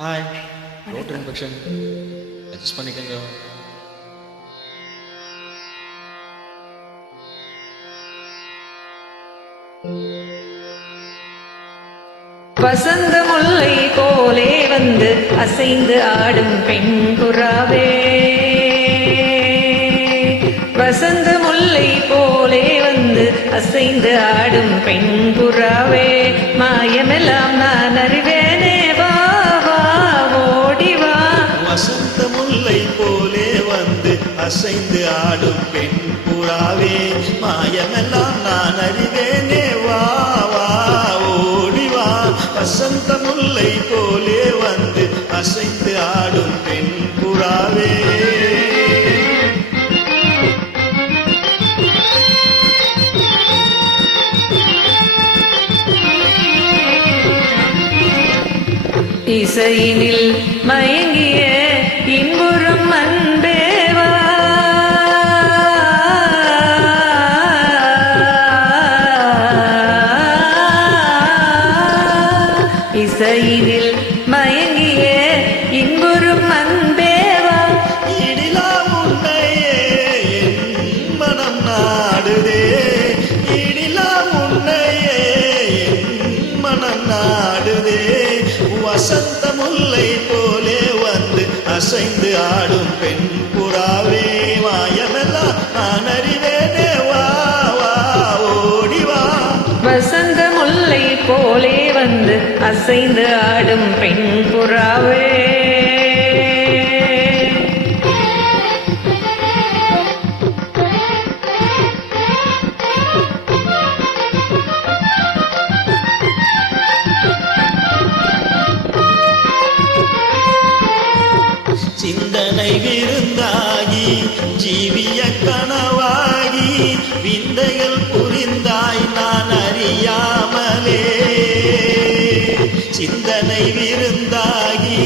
Hi. Road infection adjust பண்ணிக்கங்க. வசந்த முல்லை போலே வந்து அசைந்து ஆடும் பெண் புறாவே, வசந்த முல்லை போலே வந்து அசைந்து ஆடும் பெண் புறாவே, மாயமெல்லாம் நான் அறிவேனே, வா வா ஓடிவா. வசந்த முல்லை போலே வந்து அசைந்து ஆடும் பெண் புறாவே, மாயமெல்லாம் நான் அறிவேனே, வா வா ஓடிவா. வசந்த முல்லை போலே வந்து அசைந்து ஆடும் பெண் புறாவே. இசையினில் மயங்கிய இன்புறும் அன்பேவா, இசையினில் மயங்கிய இன்புறும் அன்பேவா. இடிலா உன்னையே என் மனம் நாடுதே, இடிலா உன்னையே என் மனம் நாடுதே. வசந்த முல்லை போலே வந்து அசைந்து ஆடும் பெண் புறாவே, மாயமெல்லாம் நான் அறிவேனே, வா வா ஓடிவா. வசந்த முல்லை போலே வந்து அசைந்து ஆடும் பெண் புறாவே. சிந்தனை விருந்தாகி ஜீவிய கனவாகி விந்தைகள் புரிந்தாய் நான் அறியாமலே. சிந்தனை விருந்தாகி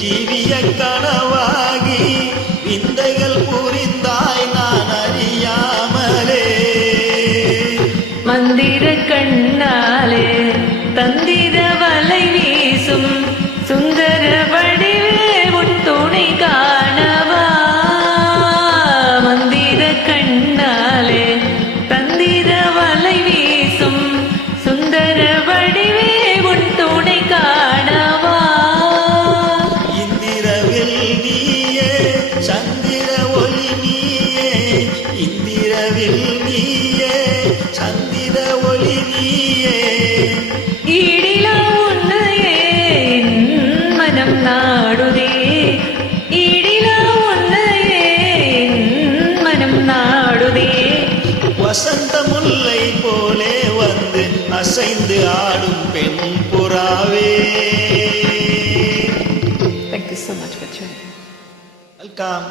ஜீவிய கனவாகி விந்தைகள் புரிந்தாய் நான் அறியாமலே. மந்திர கண்ணாலே தந்திர வலை வீசும் சுந்தர வடிவே உன் துணை காணவா. மந்திர கண்ணாலே தந்திர வலை வீசும் சுந்தர வடிவே உன் துணை காணவா. இந்திரவில் நீயே சந்திர ஒளி நீயே, இந்திரவில் நீயே சந்திர ஒளி நீயே. ஈடிலா உன்னையே என் மனம் நாடுதே, ஈடிலா உன்னையே என் மனம் நாடுதே. வசந்த முல்லை போலே வந்து அசைந்து ஆடும் பெண் புறாவே. Thank you so much for joining. Welcome.